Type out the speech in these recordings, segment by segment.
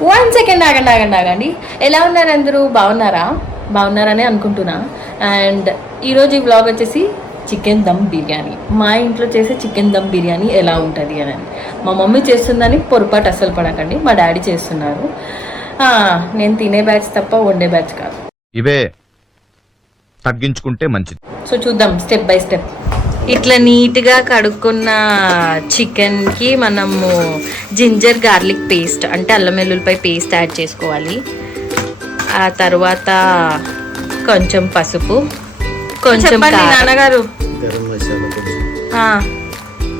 1 second ఆగండి. ఎలా ఉన్నారు అందరూ? బాగున్నారని అనుకుంటున్నా. అండ్ ఈరోజు ఈ వ్లాగ్ వచ్చేసి చికెన్ దమ్ బిర్యానీ. మా ఇంట్లో చేసే చికెన్ దమ్ బిర్యానీ ఎలా ఉంటుంది అని. మా మమ్మీ చేస్తుందని పొరపాటు అస్సలు పడకండి, మా డాడీ చేస్తున్నారు. నేను తినే బ్యాచ్ తప్ప వండే బ్యాచ్ కాదు. ఇవే తగ్గించుకుంటే మంచిది. సో చూద్దాం స్టెప్ బై స్టెప్. ఇట్లా నీట్గా కడుక్కున్న చికెన్కి మనము జింజర్ గార్లిక్ పేస్ట్ అంటే అల్లం వెల్లుల్లిపాయ పేస్ట్ యాడ్ చేసుకోవాలి. ఆ తర్వాత కొంచెం పసుపు, కొంచెం నాన్నగారు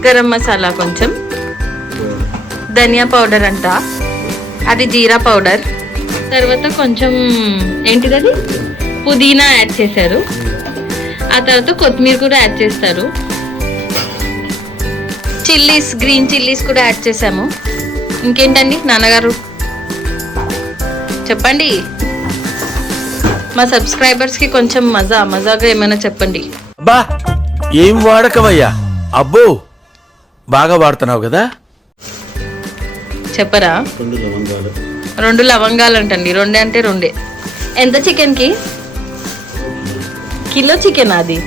గరం మసాలా, కొంచెం ధనియా పౌడర్ అంట, అది జీరా పౌడర్. తర్వాత కొంచెం ఏంటిది అది పుదీనా యాడ్ చేశారు. ఆ తర్వాత కొత్తిమీర కూడా యాడ్ చేస్తారు. గ్రీన్ చిల్లీస్ కూడా యాడ్ చేసాము. ఇంకేంటండి నాన్నగారు చెప్పండి, మా సబ్స్క్రైబర్స్కి కొంచెం మజాగా ఏమైనా చెప్పండి. అబ్బా ఏం వాడకవయ్యా, అబ్బో బాగా వాడుతున్నావు కదా. చెప్పరా? 2 లవంగాలు అంటండి. 2 అంటే 2. ఎంత చికెన్కి? కిలో చికెన్ అది.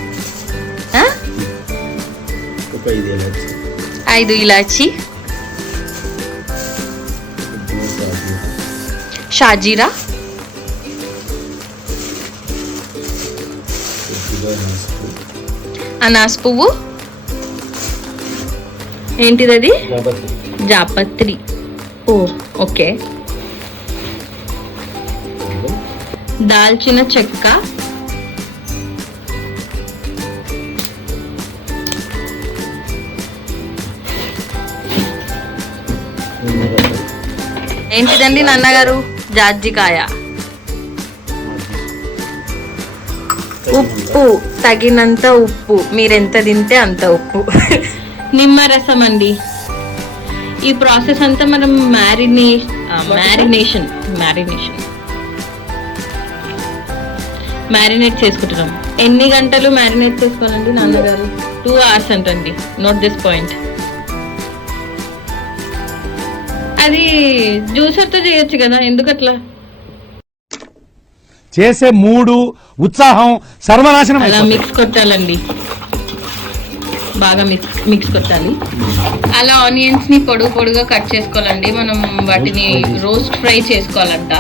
5 ఇలాచి, షాజీరా, అనాస్ పువ్వు, ఏంటిది జాపత్రి. ఓకే. దాల్చిన చెక్క, ఏంటిదండి నాన్నగారు? జాజికాయ, ఉప్పు తగినంత ఉప్పు, మీరెంత తింటే అంత ఉప్పు. నిమ్మరసం అండి. ఈ ప్రాసెస్ అంతా మనం మ్యారినేట్ చేసుకుంటున్నాం. ఎన్ని గంటలు మ్యారినేట్ చేసుకోవాలండి నాన్నగారు? 2 hours అంటండి. Note this point. అది జ్యూసర్తో చేయొచ్చు కదా, ఎందుకు అట్లా చేసే మూడు ఉత్సాహం సర్వనాశనం. అలా మిక్స్ కొట్టాలండి, బాగా మిక్స్ కొట్టాలి. అలా ఆనియన్స్ ని పొడుగా కట్ చేసుకోవాలండి. మనం వాటిని రోస్ట్ ఫ్రై చేసుకోవాలంట.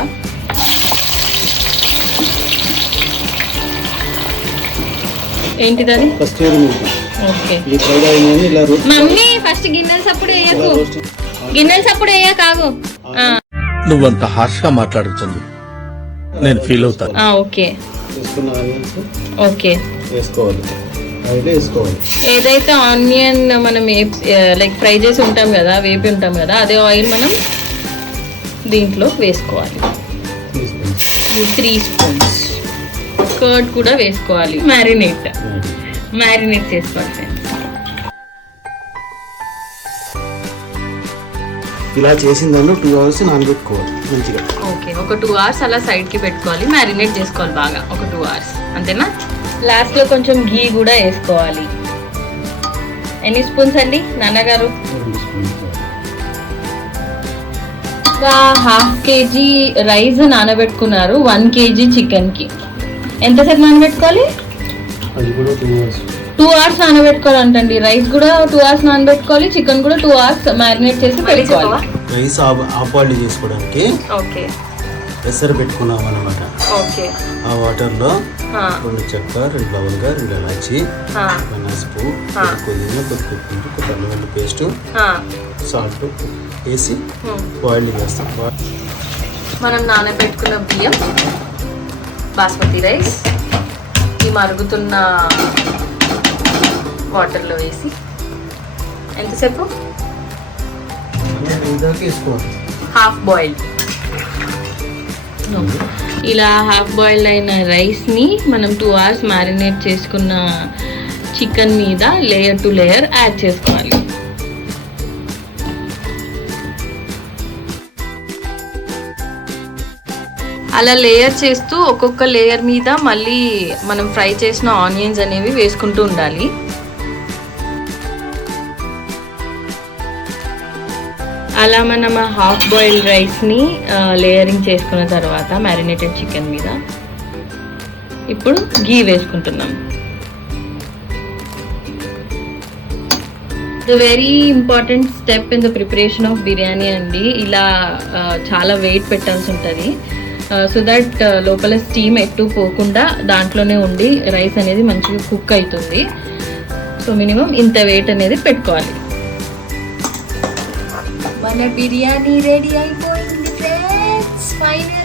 ఏంటిది అది? ఓకే మమ్మీ, ఫస్ట్ గిన్నెలు సప్పుడు వేయకాగు. నువ్వంత హార్ష్ గా మాట్లాడుతుంది, నేను ఫీల్ అవుతాను. ఓకే ఏదైతే ఆనియన్ మనం లైక్ ఫ్రై చేసి ఉంటాం కదా, వేపి ఉంటాం కదా, అదే ఆయిల్ మనం దీంట్లో వేసుకోవాలి. 3 స్పూన్స్. కర్డ్ కూడా వేసుకోవాలి. మ్యారినేట్ చేసుకోవాలి. ఇలా చేసిన దాంట్లో 2 hours నానబెట్టుకోవాలి మంచిగా. ఓకే, ఒక 2 hours అలా సైడ్ కి పెట్టుకోవాలి. మ్యారినేట్ చేసుకోవాలి బాగా, ఒక 2 hours అంతేనా? లాస్ట్ లో కొంచెం ఘీ కూడా వేసుకోవాలి. ఎన్ని స్పూన్స్ అండి నాన్నగారు? 2 స్పూన్స్. 1/2 kg రైస్ నానబెట్టుకున్నారు. 1 kg చికెన్ కి ఎంతసేపు నానబెట్టుకోవాలి? అది కూడా 2 hours. 2 hours నానబెట్టుకోవాలంటండి. రైస్ కూడా 2 hours నానబెట్టుకోవాలి. చికెన్ కూడా 2 hours మ్యారినేట్ చేసి పెట్టుకోవాలి. రైస్ హాఫ్ బాయిల్ చేసుకోవడానికి ఎసరు పెట్టుకున్నాం అనమాట. ఆ వాటర్ లో 2 చెక్క, 2 లవంగా, 2 ఇలాచి, పసుపు, కొద్దిగా కొత్తిమీర, అల్లం పేస్ట్, సాల్ట్ వేసి బాయిల్ చేస్తాం. మనం నానబెట్టుకున్న బియ్యం, బాస్మతి రైస్ ఈ మరుగుతున్న వాటర్లో వేసి ఎంతసేపు? Half boiled. ఇలా హాఫ్ బాయిల్డ్ అయిన రైస్ని మనం 2 hours మ్యారినేట్ చేసుకున్న చికెన్ మీద లేయర్ టు లేయర్ యాడ్ చేసుకోవాలి. అలా లేయర్ చేస్తూ ఒక్కొక్క లేయర్ మీద మళ్ళీ మనం ఫ్రై చేసిన ఆనియన్స్ అనేవి వేసుకుంటూ ఉండాలి. అలా మనం హాఫ్ బాయిల్డ్ రైస్ని లేయరింగ్ చేసుకున్న తర్వాత మ్యారినేటెడ్ చికెన్ మీద ఇప్పుడు గీ వేసుకుంటున్నాం. The very important step in the preparation of biryani అండి. ఇలా చాలా వెయిట్ పెట్టాల్సి ఉంటుంది సో దట్ లోపల స్టీమ్ ఎట్టు పోకుండా దాంట్లోనే ఉండి రైస్ అనేది మంచిగా కుక్ అవుతుంది. సో మినిమం ఇంత వెయిట్ అనేది పెట్టుకోవాలి. మన బిర్యానీ రెడీ అయిపోయింది ఫ్రెండ్స్. ఫైనల్